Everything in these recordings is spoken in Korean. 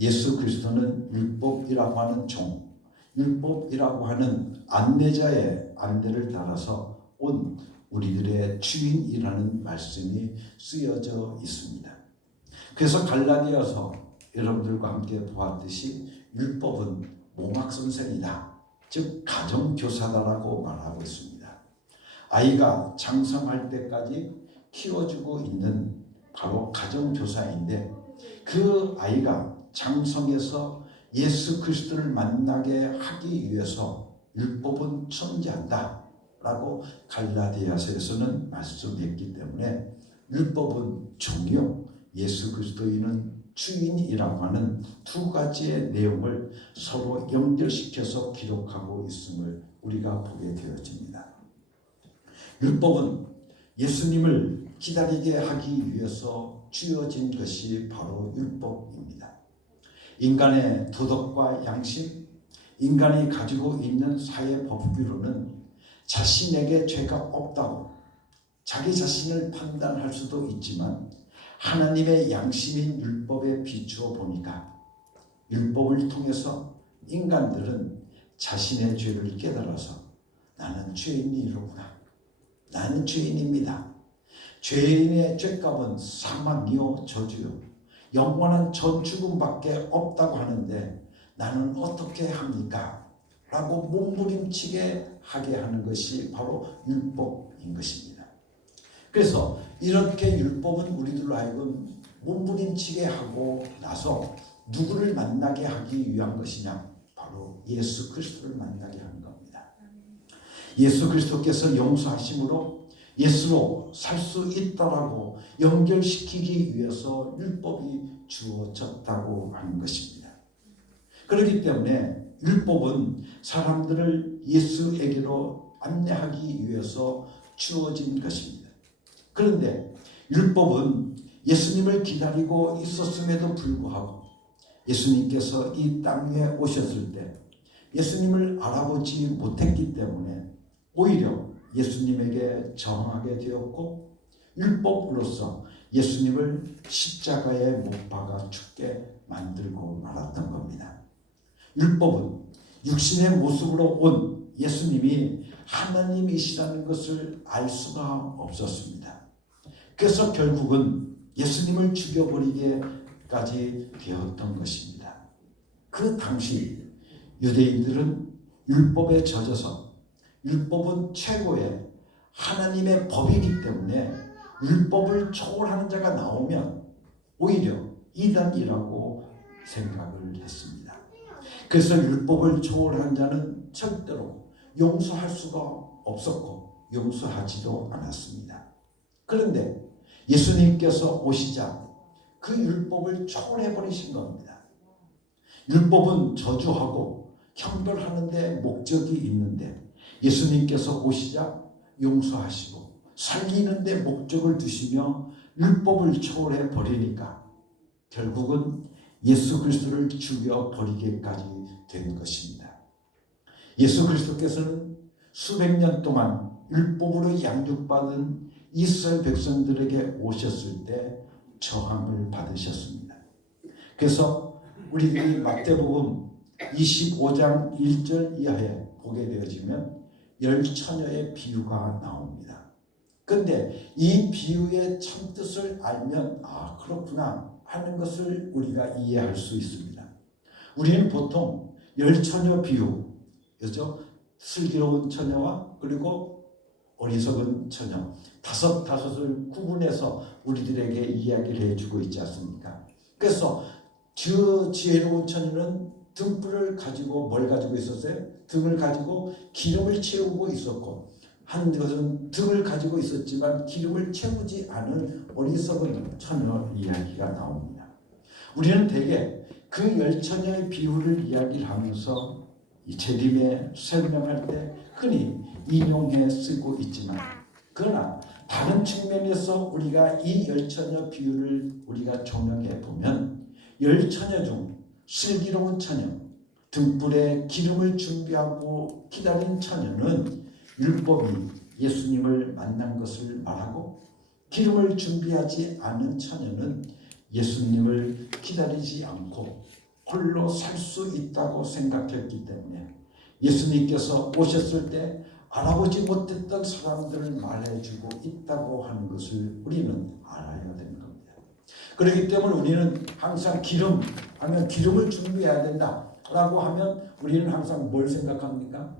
예수 그리스도는 율법이라고 하는 종, 율법이라고 하는 안내자의 안내를 따라서 온 우리들의 주인이라는 말씀이 쓰여져 있습니다. 그래서 갈라디아서 여러분들과 함께 보았듯이 율법은 몽학선생이다, 즉 가정교사다라고 말하고 있습니다. 아이가 장성할 때까지 키워주고 있는 바로 가정교사인데, 그 아이가 장성해서 예수 그리스도를 만나게 하기 위해서 율법은 존재한다 라고 갈라디아서에서는 말씀했기 때문에 율법은 종이요, 예수 그리스도인은 주인이라고 하는 두 가지의 내용을 서로 연결시켜서 기록하고 있음을 우리가 보게 되어집니다. 율법은 예수님을 기다리게 하기 위해서 주어진 것이 바로 율법입니다. 인간의 도덕과 양심, 인간이 가지고 있는 사회 법규로는 자신에게 죄가 없다고 자기 자신을 판단할 수도 있지만, 하나님의 양심인 율법에 비추어 보니까 율법을 통해서 인간들은 자신의 죄를 깨달아서 나는 죄인이로구나, 나는 죄인입니다, 죄인의 죄값은 사망이요 저주요 영원한 전죽음밖에 없다고 하는데 나는 어떻게 합니까? 라고 몸부림치게 하게 하는 것이 바로 율법인 것입니다. 그래서 이렇게 율법은 우리들로 하여금 몸부림치게 하고 나서 누구를 만나게 하기 위한 것이냐? 바로 예수 그리스도를 만나게 하는 겁니다. 예수 그리스도께서 용서하심으로 예수로 살 수 있다라고 연결시키기 위해서 율법이 주어졌다고 하는 것입니다. 그렇기 때문에 율법은 사람들을 예수에게로 안내하기 위해서 주어진 것입니다. 그런데 율법은 예수님을 기다리고 있었음에도 불구하고 예수님께서 이 땅에 오셨을 때 예수님을 알아보지 못했기 때문에 오히려 예수님에게 저항하게 되었고, 율법으로서 예수님을 십자가에 못 박아 죽게 만들고 말았던 겁니다. 율법은 육신의 모습으로 온 예수님이 하나님이시라는 것을 알 수가 없었습니다. 그래서 결국은 예수님을 죽여버리게까지 되었던 것입니다. 그 당시 유대인들은 율법에 젖어서, 율법은 최고의 하나님의 법이기 때문에 율법을 초월하는 자가 나오면 오히려 이단이라고 생각을 했습니다. 그래서 율법을 초월한 자는 절대로 용서할 수가 없었고 용서하지도 않았습니다. 그런데 예수님께서 오시자 그 율법을 초월해버리신 겁니다. 율법은 저주하고 형벌하는 데 목적이 있는데, 예수님께서 오시자 용서하시고 살리는 데 목적을 두시며 율법을 초월해 버리니까 결국은 예수 그리스도를 죽여버리게까지 된 것입니다. 예수 그리스도께서는 수백 년 동안 율법으로 양육받은 이스라엘 백성들에게 오셨을 때 저항을 받으셨습니다. 그래서 우리들이 마태복음 25장 1절 이하에 보게 되어지면 10처녀의 비유가 나옵니다. 그런데 이 비유의 참뜻을 알면 그렇구나 하는 것을 우리가 이해할 수 있습니다. 우리는 보통 10처녀 비유, 그렇죠? 슬기로운 처녀와 그리고 어리석은 처녀, 다섯을 구분해서 우리들에게 이야기를 해주고 있지 않습니까? 그래서 지혜로운 처녀는 등불을 가지고 뭘 가지고 있었어요? 등을 가지고 기름을 채우고 있었고, 한 것은 등을 가지고 있었지만 기름을 채우지 않은 어리석은 처녀 이야기가 나옵니다. 우리는 대개 그 10처녀의 비유를 이야기를 하면서 이 재림에 설명할 때 흔히 인용해 쓰고 있지만, 그러나 다른 측면에서 우리가 이 10처녀 비유를 우리가 조명해 보면 10처녀 중 슬기로운 처녀, 등불에 기름을 준비하고 기다린 처녀는 율법이 예수님을 만난 것을 말하고, 기름을 준비하지 않은 처녀는 예수님을 기다리지 않고 홀로 살 수 있다고 생각했기 때문에 예수님께서 오셨을 때 알아보지 못했던 사람들을 말해주고 있다고 하는 것을 우리는 알아야 되는 겁니다. 그렇기 때문에 우리는 항상 기름을 준비해야 된다라고 하면 우리는 항상 뭘 생각합니까?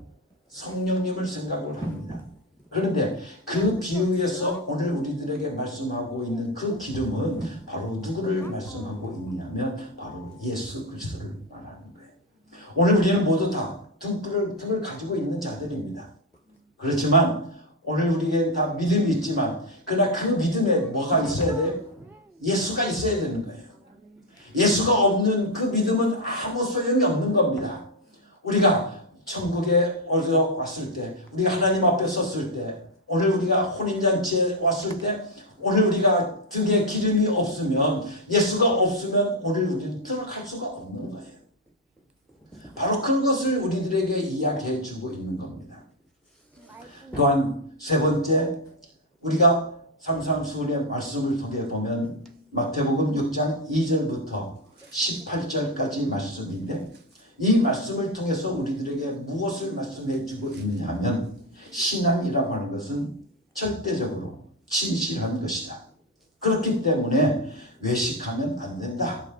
성령님을 생각을 합니다. 그런데 그 비유에서 오늘 우리들에게 말씀하고 있는 그 기름은 바로 누구를 말씀하고 있냐면 바로 예수 그리스도를 말하는 거예요. 오늘 우리는 모두 다 등을 가지고 있는 자들입니다. 그렇지만 오늘 우리에게 다 믿음이 있지만 그러나 그 믿음에 뭐가 있어야 돼요? 예수가 있어야 되는 거예요. 예수가 없는 그 믿음은 아무 소용이 없는 겁니다. 우리가 천국에 왔을 때, 우리가 하나님 앞에 섰을 때, 오늘 우리가 혼인잔치에 왔을 때, 오늘 우리가 등에 기름이 없으면, 예수가 없으면 오늘 우리는 들어갈 수가 없는 거예요. 바로 그것을 우리들에게 이야기해 주고 있는 겁니다. 또한 세 번째, 우리가 삼삼수훈의 말씀을 통해 보면 마태복음 6장 2절부터 18절까지 말씀인데 이 말씀을 통해서 우리들에게 무엇을 말씀해 주고 있느냐 하면 신앙이라고 하는 것은 절대적으로 진실한 것이다. 그렇기 때문에 외식하면 안 된다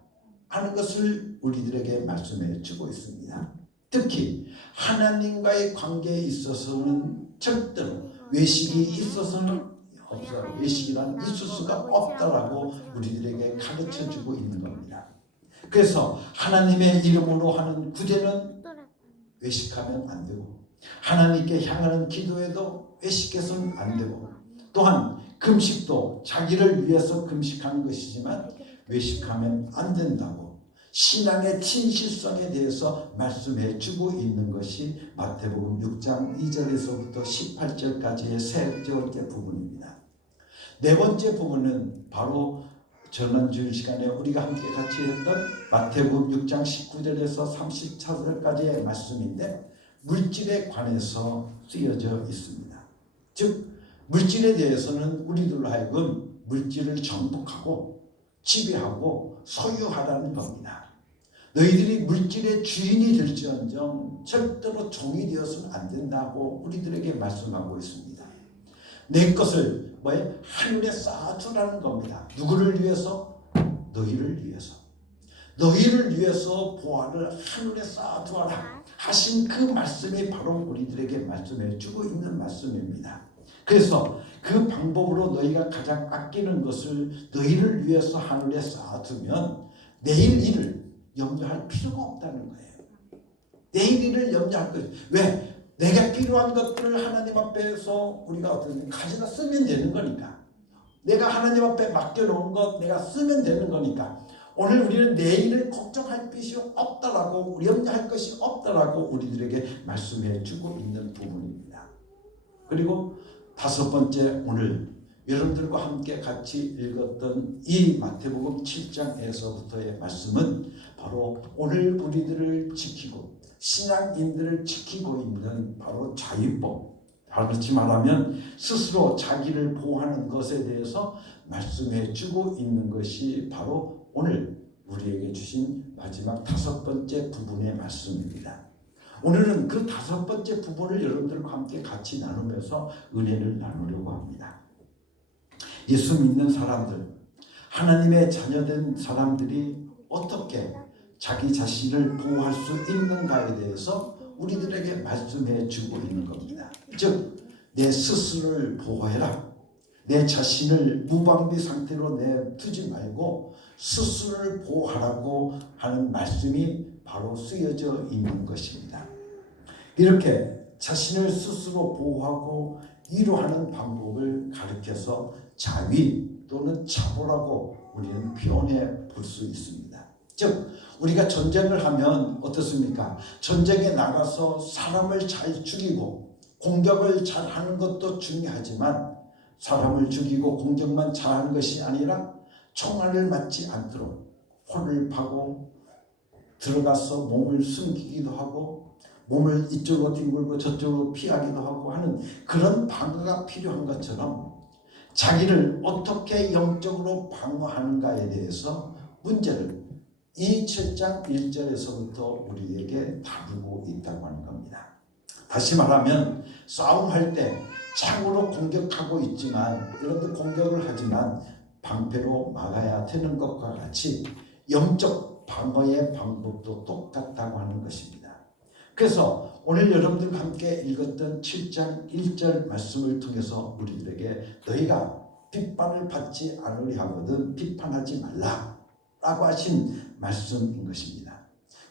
하는 것을 우리들에게 말씀해 주고 있습니다. 특히 하나님과의 관계에 있어서는 절대로 외식이 있어서는 없어요. 외식이란 있을 수가 없다라고 우리들에게 가르쳐 주고 있는 겁니다. 그래서 하나님의 이름으로 하는 구제는 외식하면 안 되고 하나님께 향하는 기도에도 외식해서는 안 되고 또한 금식도 자기를 위해서 금식하는 것이지만 외식하면 안 된다고 신앙의 진실성에 대해서 말씀해 주고 있는 것이 마태복음 6장 2절에서부터 18절까지의 세 번째 부분입니다. 네 번째 부분은 바로 전원주일 시간에 우리가 함께 같이 했던 마태복음 6장 19절에서 34절까지의 말씀인데 물질에 관해서 쓰여져 있습니다. 즉 물질에 대해서는 우리들로 하여금 물질을 정복하고 지배하고 소유하라는 겁니다. 너희들이 물질의 주인이 될지언정 절대로 종이 되어서는 안 된다고 우리들에게 말씀하고 있습니다. 내 것을 하늘에 쌓아두라는 겁니다. 누구를 위해서? 너희를 위해서. 너희를 위해서 보화를 하늘에 쌓아두어라 하신 그 말씀이 바로 우리들에게 말씀해 주고 있는 말씀입니다. 그래서 그 방법으로 너희가 가장 아끼는 것을 너희를 위해서 하늘에 쌓아두면 내일 일을 염려할 필요가 없다는 거예요. 내일 일을 염려할 것. 왜? 내가 필요한 것들을 하나님 앞에서 우리가 어떻게 가져다 쓰면 되는 거니까. 내가 하나님 앞에 맡겨놓은 것 내가 쓰면 되는 거니까. 오늘 우리는 내일을 걱정할 것이 없다라고 염려할 것이 없다라고 우리들에게 말씀해 주고 있는 부분입니다. 그리고 다섯 번째 오늘 여러분들과 함께 같이 읽었던 이 마태복음 7장에서부터의 말씀은 바로 오늘 우리들을 지키고 신앙인들을 지키고 있는 바로 자유법, 다르게 말하면 스스로 자기를 보호하는 것에 대해서 말씀해 주고 있는 것이 바로 오늘 우리에게 주신 마지막 다섯 번째 부분의 말씀입니다. 오늘은 그 다섯 번째 부분을 여러분들과 함께 같이 나누면서 은혜를 나누려고 합니다. 예수 믿는 사람들, 하나님의 자녀된 사람들이 어떻게 자기 자신을 보호할 수 있는가에 대해서 우리들에게 말씀해 주고 있는 겁니다. 즉, 내 스스로를 보호해라. 내 자신을 무방비 상태로 내두지 말고 스스로를 보호하라고 하는 말씀이 바로 쓰여져 있는 것입니다. 이렇게 자신을 스스로 보호하고 위로하는 방법을 가르쳐서 자위 또는 자보라고 우리는 표현해 볼 수 있습니다. 즉 우리가 전쟁을 하면 어떻습니까? 전쟁에 나가서 사람을 잘 죽이고 공격을 잘 하는 것도 중요하지만 사람을 죽이고 공격만 잘하는 것이 아니라 총알을 맞지 않도록 혼을 파고 들어가서 몸을 숨기기도 하고 몸을 이쪽으로 뒹굴고 저쪽으로 피하기도 하고 하는 그런 방어가 필요한 것처럼 자기를 어떻게 영적으로 방어하는가에 대해서 문제를 이 7장 1절에서부터 우리에게 다루고 있다고 하는 겁니다. 다시 말하면 싸움할 때 창으로 공격하고 있지만 여러분들 공격을 하지만 방패로 막아야 되는 것과 같이 영적 방어의 방법도 똑같다고 하는 것입니다. 그래서 오늘 여러분들과 함께 읽었던 7장 1절 말씀을 통해서 우리들에게 너희가 비판을 받지 않으려 하거든 비판하지 말라 라고 하신 말씀인 것입니다.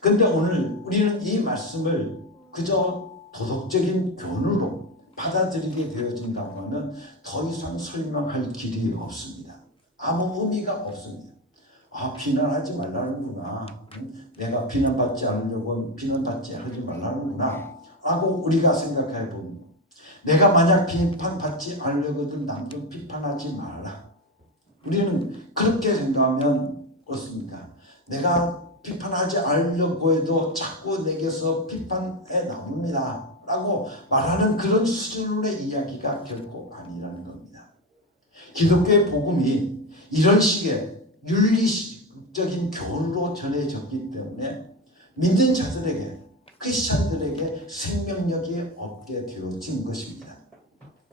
그런데 오늘 우리는 이 말씀을 그저 도덕적인 교훈으로 받아들이게 되어진다고 하면 더 이상 설명할 길이 없습니다. 아무 의미가 없습니다. 비난하지 말라는구나. 내가 비난받지 않으려고 비난받지 하지 말라는구나 라고 우리가 생각해 봅니다. 내가 만약 비판받지 않으려거든 남들 비판하지 말라. 우리는 그렇게 생각하면 어떻습니까? 내가 비판하지 않으려고 해도 자꾸 내게서 비판해 나옵니다 라고 말하는 그런 수준의 이야기가 결코 아니라는 겁니다. 기독교의 복음이 이런 식의 윤리적인 교훈으로 전해졌기 때문에 믿는 자들에게 크리스찬들에게 생명력이 없게 되어진 것입니다.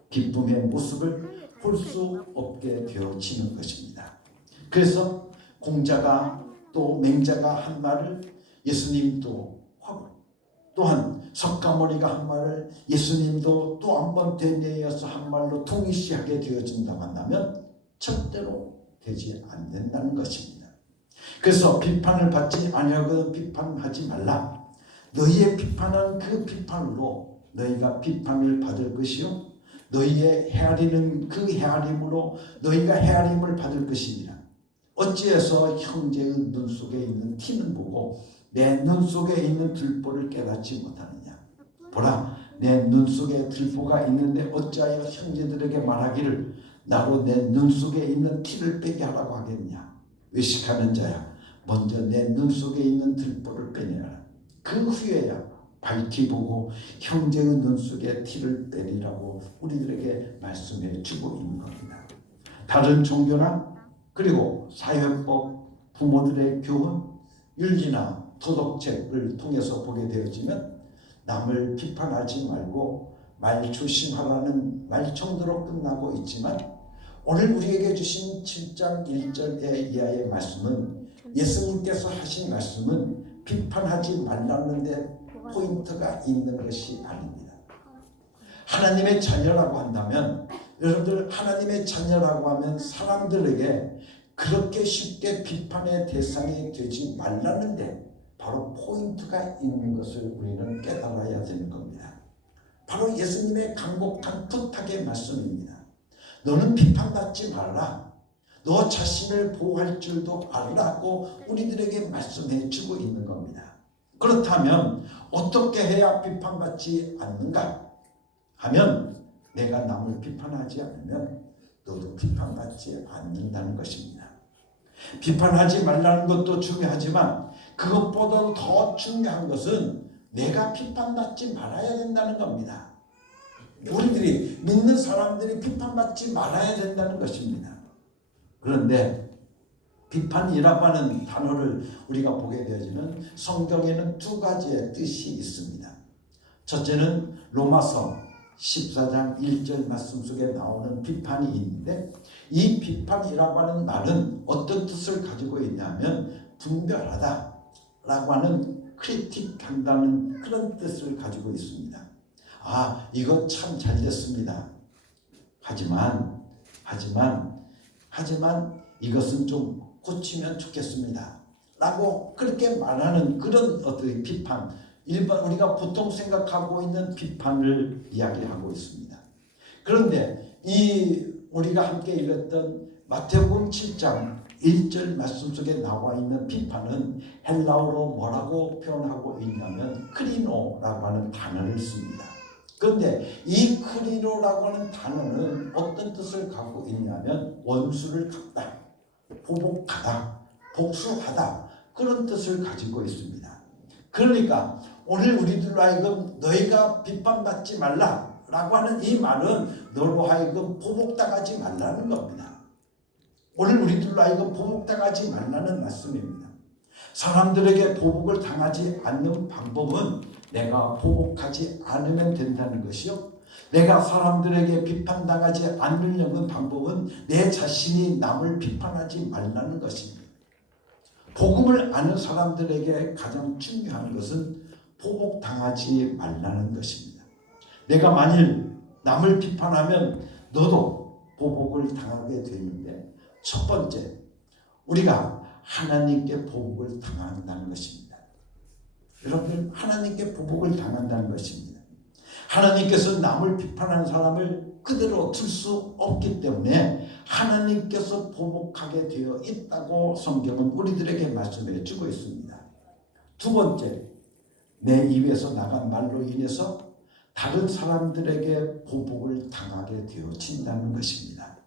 기쁨의 모습을 볼 수 없게 되어지는 것입니다. 그래서 공자가 또 맹자가 한 말을 예수님도 하고 또한 석가모니가 한 말을 예수님도 또 한 번 되뇌어서 한 말로 동일시하게 되어진다고 한다면 절대로 되지 않는다는 것입니다. 그래서 비판을 받지 아니하거든 비판하지 말라. 너희의 비판은 그 비판으로 너희가 비판을 받을 것이요 너희의 헤아리는 그 헤아림으로 너희가 헤아림을 받을 것이니라. 어찌해서 형제의 눈 속에 있는 티는 보고 내 눈 속에 있는 들보를 깨닫지 못하느냐. 보라, 내 눈 속에 들보가 있는데 어찌하여 형제들에게 말하기를 나로 내 눈 속에 있는 티를 빼게 하라고 하겠냐. 외식하는 자야, 먼저 내 눈 속에 있는 들보를 빼내라. 그 후에야 밝히 보고 형제의 눈 속에 티를 빼리라고 우리들에게 말씀해 주고 있는 겁니다. 다른 종교나 그리고 사회법, 부모들의 교훈, 윤리나 도덕책을 통해서 보게 되어지면 남을 비판하지 말고 말 조심하라는 말 정도로 끝나고 있지만 오늘 우리에게 주신 7장 1절의 이하의 말씀은 예수님께서 하신 말씀은 비판하지 말라는 데 포인트가 있는 것이 아닙니다. 하나님의 자녀라고 한다면 여러분들 하나님의 자녀라고 하면 사람들에게 그렇게 쉽게 비판의 대상이 되지 말라는데 바로 포인트가 있는 것을 우리는 깨달아야 되는 겁니다. 바로 예수님의 간곡한 부탁의 말씀입니다. 너는 비판받지 말라. 너 자신을 보호할 줄도 알라고 우리들에게 말씀해 주고 있는 겁니다. 그렇다면 어떻게 해야 비판받지 않는가 하면 내가 남을 비판하지 않으면 너도 비판받지 않는다는 것입니다. 비판하지 말라는 것도 중요하지만 그것보다도 더 중요한 것은 내가 비판받지 말아야 된다는 겁니다. 우리들이 믿는 사람들이 비판받지 말아야 된다는 것입니다. 그런데 비판이라고 하는 단어를 우리가 보게 되어지면 성경에는 두 가지의 뜻이 있습니다. 첫째는 로마서 14장 1절 말씀 속에 나오는 비판이 있는데 이 비판이라고 하는 말은 어떤 뜻을 가지고 있냐면 분별하다 라고 하는 크리틱한다는 그런 뜻을 가지고 있습니다. 이거 참 잘 됐습니다. 하지만 이것은 좀 고치면 좋겠습니다 라고 그렇게 말하는 그런 어떤 비판, 일반 우리가 보통 생각하고 있는 비판을 이야기하고 있습니다. 그런데 우리가 함께 읽었던 마태복음 7장 1절 말씀 속에 나와 있는 비판은 헬라어로 뭐라고 표현하고 있냐면 크리노라고 하는 단어를 씁니다. 그런데 이 크리노라고 하는 단어는 어떤 뜻을 갖고 있냐면 원수를 갚다, 보복하다, 복수하다 그런 뜻을 가지고 있습니다. 그러니까 오늘 우리들로 하여금 너희가 비판받지 말라라고 하는 이 말은 너로 하여금 보복당하지 말라는 겁니다. 오늘 우리들로 하여금 보복당하지 말라는 말씀입니다. 사람들에게 보복을 당하지 않는 방법은 내가 보복하지 않으면 된다는 것이요. 내가 사람들에게 비판당하지 않으려는 방법은 내 자신이 남을 비판하지 말라는 것입니다. 복음을 아는 사람들에게 가장 중요한 것은 보복당하지 말라는 것입니다. 내가 만일 남을 비판하면 너도 보복을 당하게 되는데, 첫 번째, 우리가 하나님께 보복을 당한다는 것입니다. 여러분들, 하나님께 보복을 당한다는 것입니다. 하나님께서 남을 비판하는 사람을 그대로 둘 수 없기 때문에 하나님께서 보복하게 되어 있다고 성경은 우리들에게 말씀해 주고 있습니다. 두 번째, 내 입에서 나간 말로 인해서 다른 사람들에게 보복을 당하게 되어진다는 것입니다.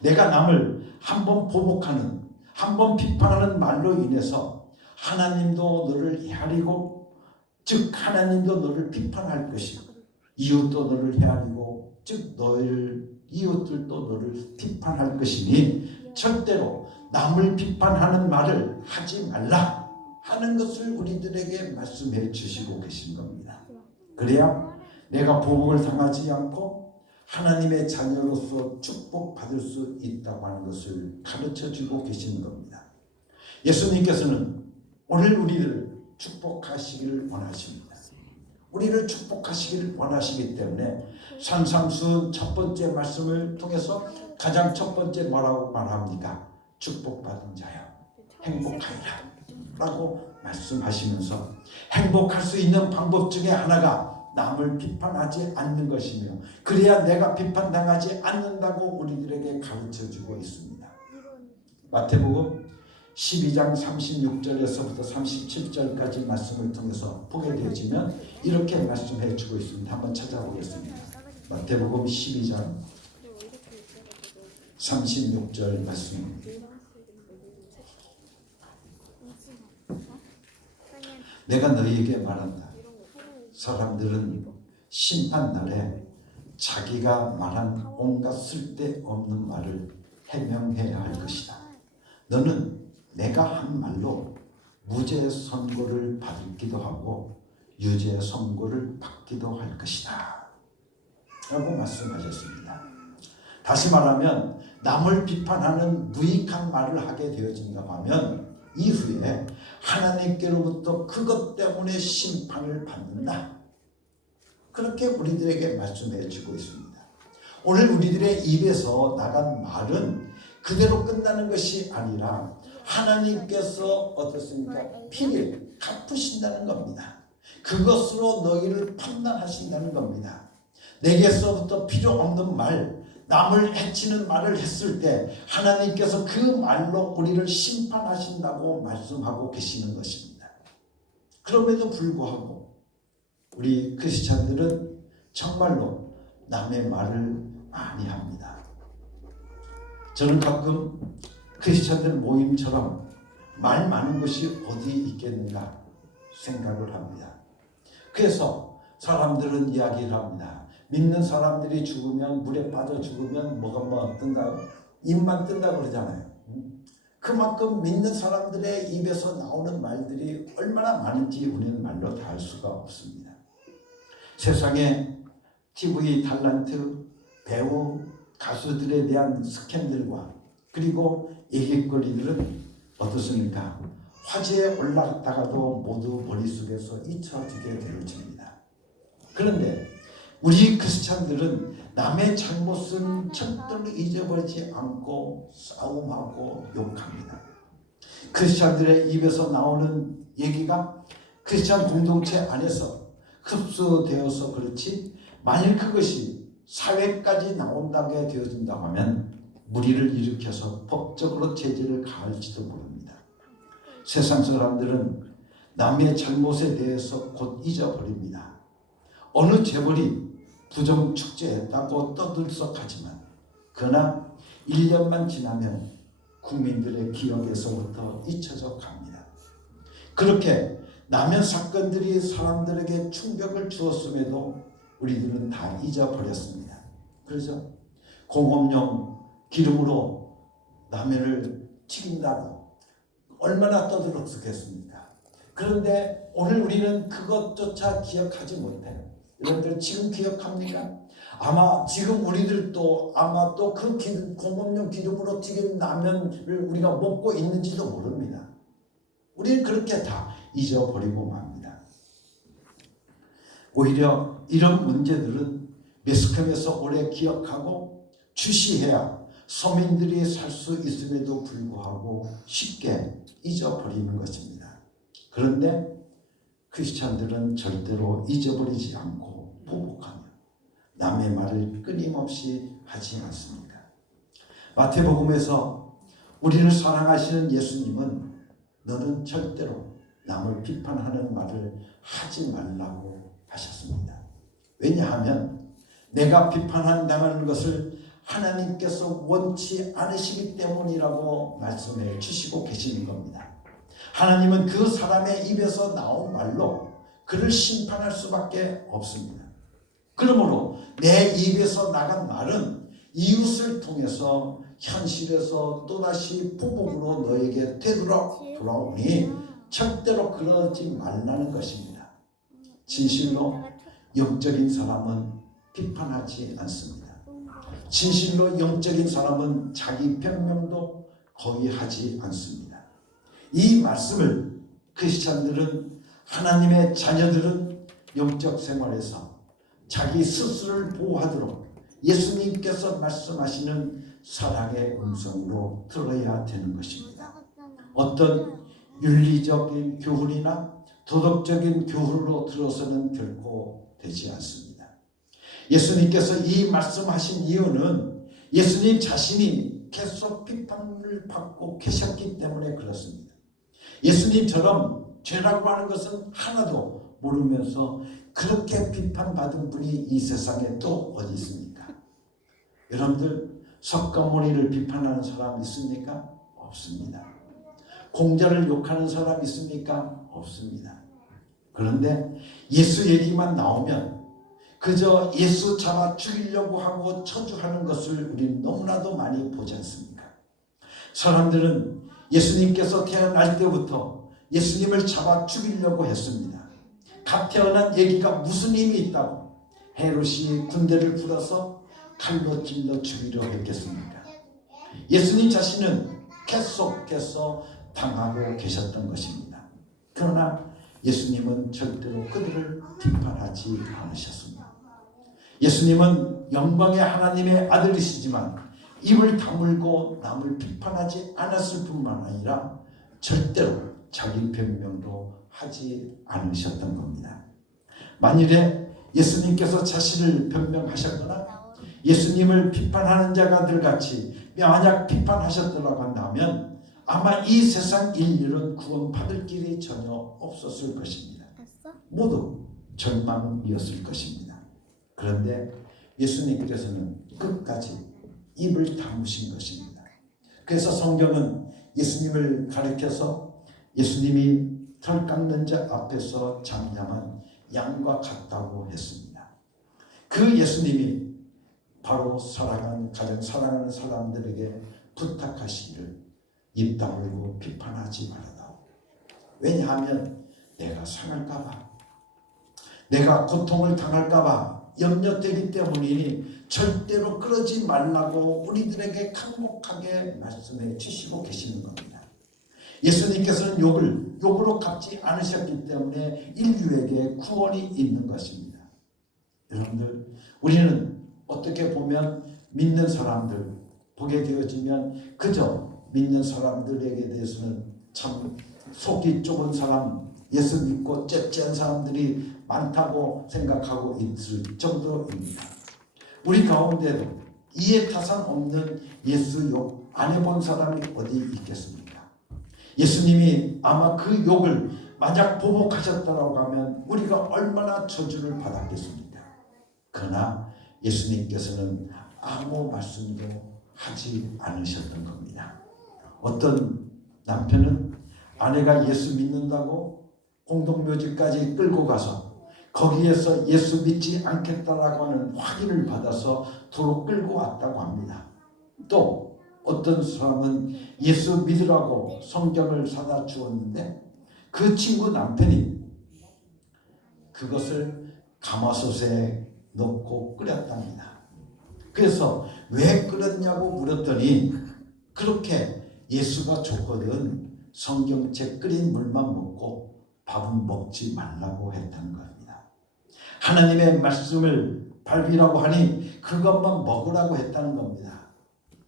내가 남을 한번 보복하는, 한번 비판하는 말로 인해서 하나님도 너를 헤아리고, 즉 하나님도 너를 비판할 것이고, 이웃도 너를 헤아리고, 즉 너희 이웃들도 너를 비판할 것이니 절대로 남을 비판하는 말을 하지 말라 하는 것을 우리들에게 말씀해 주시고 계신 겁니다. 그래야 내가 보복을 당하지 않고 하나님의 자녀로서 축복받을 수 있다고 하는 것을 가르쳐주고 계시는 겁니다. 예수님께서는 오늘 우리를 축복하시기를 원하십니다. 우리를 축복하시기를 원하시기 때문에 산상수훈 첫 번째 말씀을 통해서 가장 첫 번째 뭐라고 말합니까? 축복받은 자여 행복하리라 라고 말씀하시면서, 행복할 수 있는 방법 중에 하나가 남을 비판하지 않는 것이며, 그래야 내가 비판당하지 않는다고 우리들에게 가르쳐주고 있습니다. 마태복음 12장 36절에서부터 37절까지 말씀을 통해서 보게 되어지면 이렇게 말씀해 주고 있습니다. 한번 찾아보겠습니다. 마태복음 12장 36절 말씀입니다. 내가 너희에게 말한다. 사람들은 심판날에 자기가 말한 온갖 쓸데없는 말을 해명해야 할 것이다. 너는 내가 한 말로 무죄 선고를 받기도 하고 유죄 선고를 받기도 할 것이다 라고 말씀하셨습니다. 다시 말하면 남을 비판하는 무익한 말을 하게 되어진다고 하면 이후에 하나님께로부터 그것 때문에 심판을 받는다, 그렇게 우리들에게 말씀해 주고 있습니다. 오늘 우리들의 입에서 나간 말은 그대로 끝나는 것이 아니라 하나님께서 어떻습니까? 피를 갚으신다는 겁니다. 그것으로 너희를 판단하신다는 겁니다. 내게서부터 필요 없는 말, 남을 해치는 말을 했을 때 하나님께서 그 말로 우리를 심판하신다고 말씀하고 계시는 것입니다. 그럼에도 불구하고 우리 크리스찬들은 정말로 남의 말을 많이 합니다. 저는 가끔 크리스찬들 모임처럼 말 많은 것이 어디 있겠는가 생각을 합니다. 그래서 사람들은 이야기를 합니다. 믿는 사람들이 죽으면, 물에 빠져 죽으면 뭐가 뜬다고? 입만 뜬다고 그러잖아요. 그만큼 믿는 사람들의 입에서 나오는 말들이 얼마나 많은지 우리는 말로 다 할 수가 없습니다. 세상에 TV, 탤런트, 배우, 가수들에 대한 스캔들과 그리고 얘기거리들은 어떻습니까? 화제에 올라갔다가도 모두 머릿속에서 잊혀지게 되어집니다. 그런데 우리 크리스찬들은 남의 잘못은 절대로 잊어버리지 않고 싸움하고 욕합니다. 크리스찬들의 입에서 나오는 얘기가 크리스찬 공동체 안에서 흡수되어서 그렇지, 만일 그것이 사회까지 나온다고 되어진다고 하면 무리를 일으켜서 법적으로 제재를 가할지도 모릅니다. 세상 사람들은 남의 잘못에 대해서 곧 잊어버립니다. 어느 재벌이 부정축제했다고 떠들썩하지만 그러나 1년만 지나면 국민들의 기억에서부터 잊혀져 갑니다. 그렇게 남의 사건들이 사람들에게 충격을 주었음에도 우리들은 다 잊어버렸습니다. 그래서 공업용 기름으로 라면을 튀긴다고 얼마나 떠들었겠습니까? 그런데 오늘 우리는 그것조차 기억하지 못해요. 여러분들 지금 기억합니까? 아마 지금 우리들도 아마 또 그 공업용 기름으로 튀긴 라면을 우리가 먹고 있는지도 모릅니다. 우리는 그렇게 다 잊어버리고 맙니다. 오히려 이런 문제들은 매스컴에서 오래 기억하고 주시해야 서민들이 살 수 있음에도 불구하고 쉽게 잊어버리는 것입니다. 그런데 크리스찬들은 절대로 잊어버리지 않고 보복하며 남의 말을 끊임없이 하지 않습니다. 마태복음에서 우리를 사랑하시는 예수님은 너는 절대로 남을 비판하는 말을 하지 말라고 하셨습니다. 왜냐하면 내가 비판당하는 것을 하나님께서 원치 않으시기 때문이라고 말씀해 주시고 계시는 겁니다. 하나님은 그 사람의 입에서 나온 말로 그를 심판할 수밖에 없습니다. 그러므로 내 입에서 나간 말은 이웃을 통해서 현실에서 또다시 보복으로 너에게 되돌아오니 절대로 그러지 말라는 것입니다. 진실로 영적인 사람은 비판하지 않습니다. 진실로 영적인 사람은 자기 변명도 거의 하지 않습니다. 이 말씀을 크리스찬들은, 하나님의 자녀들은 영적 생활에서 자기 스스로를 보호하도록 예수님께서 말씀하시는 사랑의 음성으로 들어야 되는 것입니다. 어떤 윤리적인 교훈이나 도덕적인 교훈으로 들어서는 결코 되지 않습니다. 예수님께서 이 말씀하신 이유는 예수님 자신이 계속 비판을 받고 계셨기 때문에 그렇습니다. 예수님처럼 죄라고 하는 것은 하나도 모르면서 그렇게 비판받은 분이 이 세상에 또 어디 있습니까? 여러분들 석가모니를 비판하는 사람 있습니까? 없습니다. 공자를 욕하는 사람 있습니까? 없습니다. 그런데 예수 얘기만 나오면 그저 예수 잡아 죽이려고 하고 처주하는 것을 우리는 너무나도 많이 보지 않습니까? 사람들은 예수님께서 태어날 때부터 예수님을 잡아 죽이려고 했습니다. 갓 태어난 얘기가 무슨 힘이 있다고 헤롯이 군대를 불어서 칼로 찔러 죽이려 했겠습니까? 예수님 자신은 계속해서 당하고 계셨던 것입니다. 그러나 예수님은 절대로 그들을 비판하지 않으셨습니다. 예수님은 영광의 하나님의 아들이시지만 입을 다물고 남을 비판하지 않았을 뿐만 아니라 절대로 자기 변명도 하지 않으셨던 겁니다. 만일에 예수님께서 자신을 변명하셨거나 예수님을 비판하는 자가들 같이 만약 비판하셨더라고 한다면 아마 이 세상 인류는 구원받을 길이 전혀 없었을 것입니다. 모두 절망이었을 것입니다. 그런데 예수님께서는 끝까지 입을 다무신 것입니다. 그래서 성경은 예수님을 가리켜서 예수님이 털 깎는 자 앞에서 잠잠한 양과 같다고 했습니다. 그 예수님이 바로 가장 사랑하는 사람들에게 부탁하시기를 입 다물고 비판하지 말아다오. 왜냐하면 내가 상할까 봐, 내가 고통을 당할까 봐 염려되기 때문이니 절대로 그러지 말라고 우리들에게 강력하게 말씀해 주시고 계시는 겁니다. 예수님께서는 욕으로 갚지 않으셨기 때문에 인류에게 구원이 있는 것입니다. 여러분들, 우리는 어떻게 보면 믿는 사람들 보게 되어지면 그저 믿는 사람들에게 대해서는 참 속이 좁은 사람, 예수 믿고 째째한 사람들이 많다고 생각하고 있을 정도입니다. 우리 가운데도 이해 타산 없는 예수 욕 안 해본 사람이 어디 있겠습니까? 예수님이 아마 그 욕을 만약 보복하셨다고 하면 우리가 얼마나 저주를 받았겠습니까? 그러나 예수님께서는 아무 말씀도 하지 않으셨던 겁니다. 어떤 남편은 아내가 예수 믿는다고 공동묘지까지 끌고 가서 거기에서 예수 믿지 않겠다라고 하는 확인을 받아서 도로 끌고 왔다고 합니다. 또 어떤 사람은 예수 믿으라고 성경을 사다 주었는데 그 친구 남편이 그것을 가마솥에 넣고 끓였답니다. 그래서 왜 끓였냐고 물었더니 그렇게 예수가 줬거든 성경책 끓인 물만 먹고 밥은 먹지 말라고 했다는 겁니다. 하나님의 말씀을 밟으라고 하니 그것만 먹으라고 했다는 겁니다.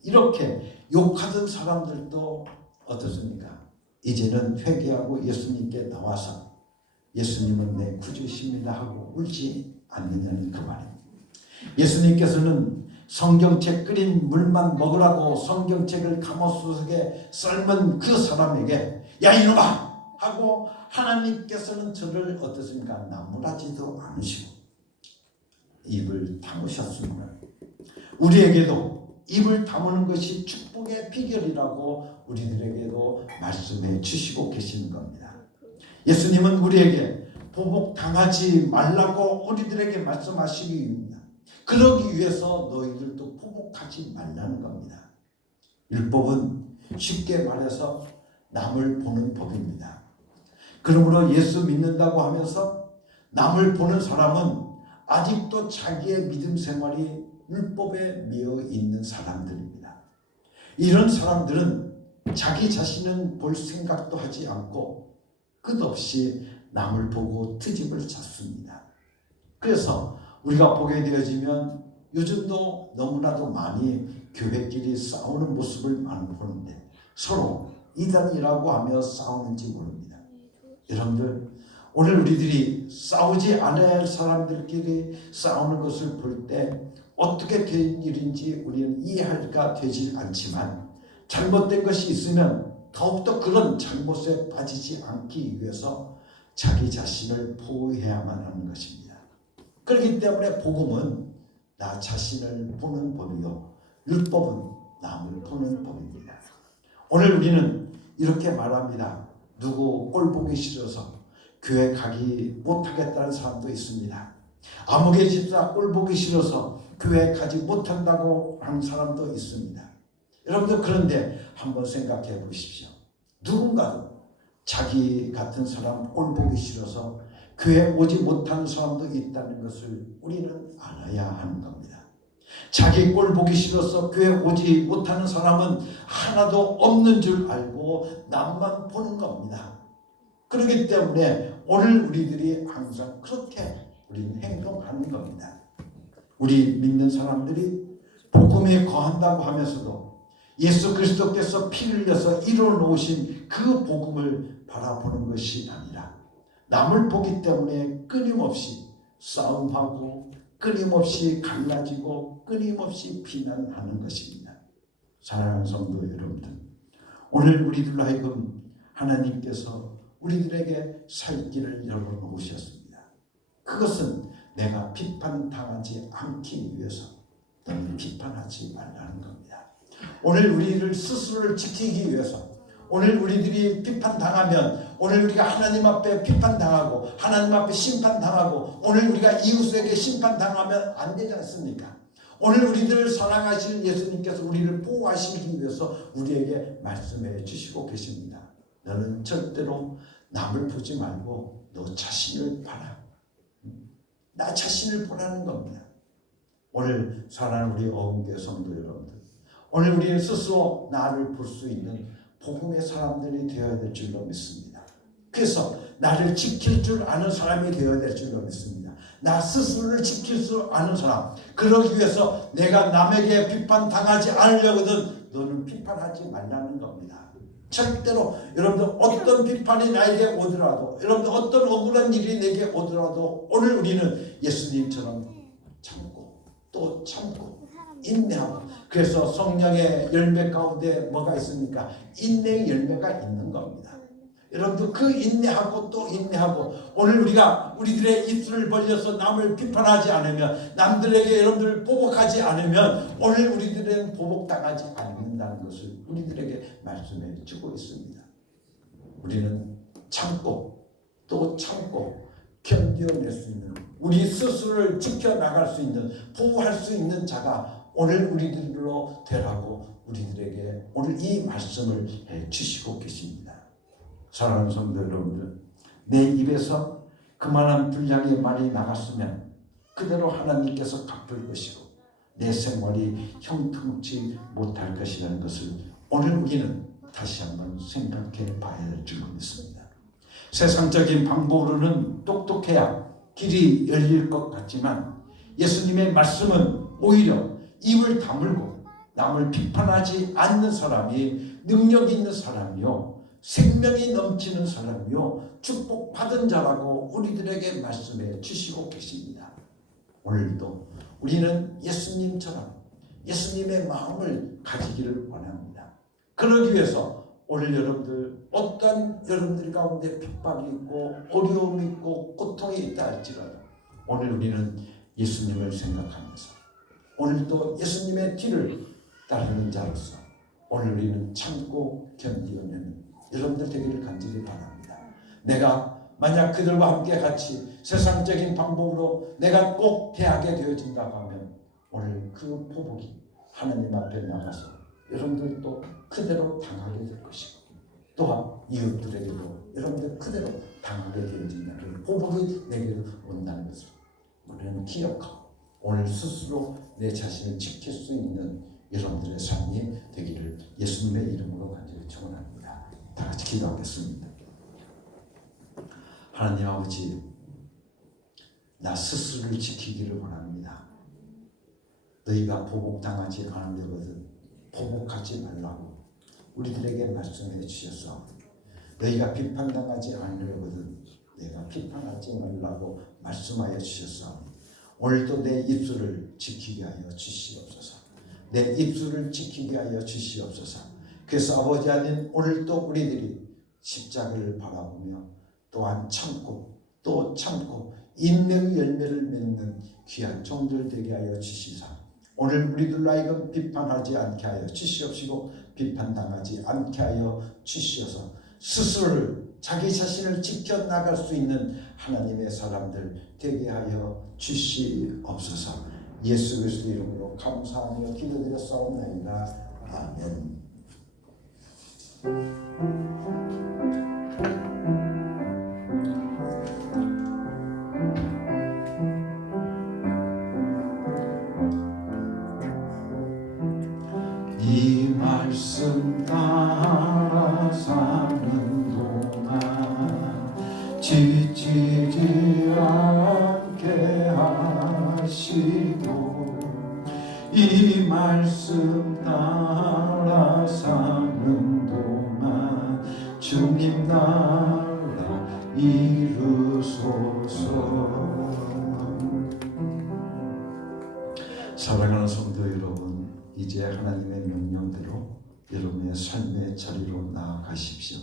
이렇게 욕하던 사람들도 어떻습니까? 이제는 회개하고 예수님께 나와서 예수님은 내 구주십니다 하고 울지 않느냐는 그 말입니다. 예수님께서는 성경책 끓인 물만 먹으라고 성경책을 가마솥에 삶은 그 사람에게 야 이놈아 하고 하나님께서는 저를 어떻습니까? 나무라지도 않으시고 입을 다무셨습니다. 우리에게도 입을 다무는 것이 축복의 비결이라고 우리들에게도 말씀해 주시고 계시는 겁니다. 예수님은 우리에게 보복당하지 말라고 우리들에게 말씀하시기 위함입니다. 그러기 위해서 너희들도 보복하지 말라는 겁니다. 율법은 쉽게 말해서 남을 보는 법입니다. 그러므로 예수 믿는다고 하면서 남을 보는 사람은 아직도 자기의 믿음 생활이 율법에 미어 있는 사람들입니다. 이런 사람들은 자기 자신은 볼 생각도 하지 않고 끝없이 남을 보고 트집을 잡습니다. 그래서 우리가 보게 되어지면 요즘도 너무나도 많이 교회끼리 싸우는 모습을 많이 보는데 서로 이단이라고 하며 싸우는지 모릅니다. 여러분들 오늘 우리들이 싸우지 않아야 할 사람들끼리 싸우는 것을 볼 때 어떻게 된 일인지 우리는 이해가 되지 않지만 잘못된 것이 있으면 더욱더 그런 잘못에 빠지지 않기 위해서 자기 자신을 보호해야만 하는 것입니다. 그렇기 때문에 복음은 나 자신을 보는 법이요 율법은 남을 보는 법입니다. 오늘 우리는 이렇게 말합니다. 누구 꼴 보기 싫어서 교회 가기 못하겠다는 사람도 있습니다. 아무개 집사 꼴 보기 싫어서 교회 가지 못한다고 하는 사람도 있습니다. 여러분들 그런데 한번 생각해 보십시오. 누군가 자기 같은 사람 꼴 보기 싫어서 교회 오지 못하는 사람도 있다는 것을 우리는 알아야 하는 겁니다. 자기 꼴 보기 싫어서 교회 오지 못하는 사람은 하나도 없는 줄 알고 남만 보는 겁니다. 그렇기 때문에 오늘 우리들이 항상 그렇게 우리는 행동하는 겁니다. 우리 믿는 사람들이 복음에 거한다고 하면서도 예수 그리스도께서 피를 흘려서 이루어 놓으신 그 복음을 바라보는 것이 아니라 남을 보기 때문에 끊임없이 싸움하고 끊임없이 갈라지고 끊임없이 비난하는 것입니다. 사랑하는 성도 여러분들, 오늘 우리들로 하여금 하나님께서 우리들에게 살 길을 열어놓으셨습니다. 그것은 내가 비판당하지 않기 위해서 너는 비판하지 말라는 겁니다. 오늘 우리를 스스로를 지키기 위해서 오늘 우리들이 비판당하면 오늘 우리가 하나님 앞에 비판당하고 하나님 앞에 심판당하고 오늘 우리가 이웃에게 심판당하면 안 되지 않습니까? 오늘 우리들을 사랑하시는 예수님께서 우리를 보호하시기 위해서 우리에게 말씀해 주시고 계십니다. 너는 절대로 남을 보지 말고 너 자신을 봐라. 나 자신을 보라는 겁니다. 오늘 사랑하는 우리 어흥교회 성도 여러분들, 오늘 우리는 스스로 나를 볼 수 있는 복음의 사람들이 되어야 될 줄로 믿습니다. 그래서 나를 지킬 줄 아는 사람이 되어야 될 줄로 믿습니다. 나 스스로를 지킬 수 아는 사람. 그러기 위해서 내가 남에게 비판당하지 않으려거든 너는 비판하지 말라는 겁니다. 절대로 여러분들 어떤 비판이 나에게 오더라도 여러분들 어떤 억울한 일이 내게 오더라도 오늘 우리는 예수님처럼 참고 또 참고 인내하고 그래서 성령의 열매 가운데 뭐가 있습니까? 인내의 열매가 있는 겁니다. 여러분들 그 인내하고 또 인내하고 오늘 우리가 우리들의 입술을 벌려서 남을 비판하지 않으면 남들에게 여러분들 보복하지 않으면 오늘 우리들은 보복당하지 않는다는 것을 우리들에게 말씀해 주고 있습니다. 우리는 참고 또 참고 견뎌낼 수 있는 우리 스스로를 지켜나갈 수 있는 보호할 수 있는 자가 오늘 우리들로 되라고 우리들에게 오늘 이 말씀을 해 주시고 계십니다. 사랑하는 성도 여러분들, 내 입에서 그만한 분량의 말이 나갔으면 그대로 하나님께서 갚을 것이고 내 생활이 형통치 못할 것이라는 것을 오늘 우리는 다시 한번 생각해 봐야 될 줄 믿습니다. 세상적인 방법으로는 똑똑해야 길이 열릴 것 같지만 예수님의 말씀은 오히려 입을 다물고 남을 비판하지 않는 사람이 능력 있는 사람이요, 생명이 넘치는 사람이요, 축복받은 자라고 우리들에게 말씀해 주시고 계십니다. 오늘도 우리는 예수님처럼 예수님의 마음을 가지기를 원합니다. 그러기 위해서 오늘 여러분들 어떤 여러분들 가운데 핍박이 있고 어려움이 있고 고통이 있다 할지라도 오늘 우리는 예수님을 생각하면서 오늘도 예수님의 뒤를 따르는 자로서 오늘 우리는 참고 견디어내는 여러분들 되기를 간절히 바랍니다. 내가 만약 그들과 함께 같이 세상적인 방법으로 내가 꼭 대하게 되어진다고 하면 오늘 그 보복이 하나님 앞에 나가서 여러분들도 그대로 당하게 될 것이고 또한 이웃들에게도 여러분들 그대로 당하게 되어진다는 보복이 내게 온다는 것을 우리는 기억하고 오늘 스스로 내 자신을 지킬 수 있는 여러분들의 삶이 되기를 예수님의 이름으로 간절히 축원합니다. 다 같이 기도하겠습니다. 하나님 아버지, 나 스스로를 지키기를 원합니다. 너희가 보복당하지 않으려거든 보복하지 말라고 우리들에게 말씀해 주셔서 너희가 비판당하지 않으려거든 내가 비판하지 말라고 말씀하여 주셔서 오늘도 내 입술을 지키게 하여 주시옵소서. 내 입술을 지키게 하여 주시옵소서. 그래서 아버지 하나님, 오늘도 우리들이 십자가를 바라보며 또한 참고 또 참고 인내의 열매를 맺는 귀한 종들 되게 하여 주시사 오늘 우리들로 하여금 비판하지 않게 하여 주시옵시고 비판당하지 않게 하여 주시어서 스스로를 자기 자신을 지켜나갈 수 있는 하나님의 사람들 되게 하여 주시옵소서. 예수 그리스도 이름으로 감사하며 기도드렸사옵나이다. 아멘. 이 말씀 따라 사는 동안 지치지 않게 하시고 이 말씀 따라 사는 동안 주님 나라 이루소서. 사랑하는 성도 여러분, 이제 하나님의 명령대로 여러분의 삶의 자리로 나아가십시오.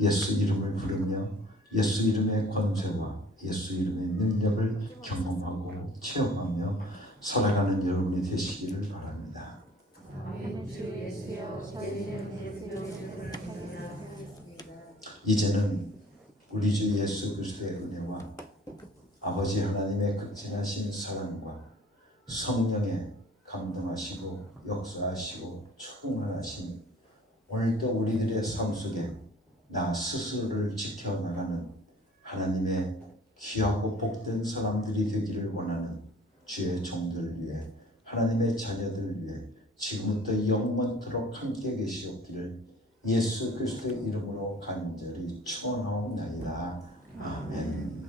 예수 이름을 부르며 예수 이름의 권세와 예수 이름의 능력을 경험하고 체험하며 살아가는 여러분이 되시기를 바랍니다. 이제는 우리 주 예수 그리스도의 은혜와 아버지 하나님의 극진하신 사랑과 성령의 감동하시고 역사하시고 충만하신 오늘도 우리들의 삶 속에 나 스스로를 지켜나가는 하나님의 귀하고 복된 사람들이 되기를 원하는 주의 종들 위해 하나님의 자녀들 위해 지금부터 영원토록 함께 계시옵기를 예수 그리스도의 이름으로 간절히 축원하옵나이다. 아멘.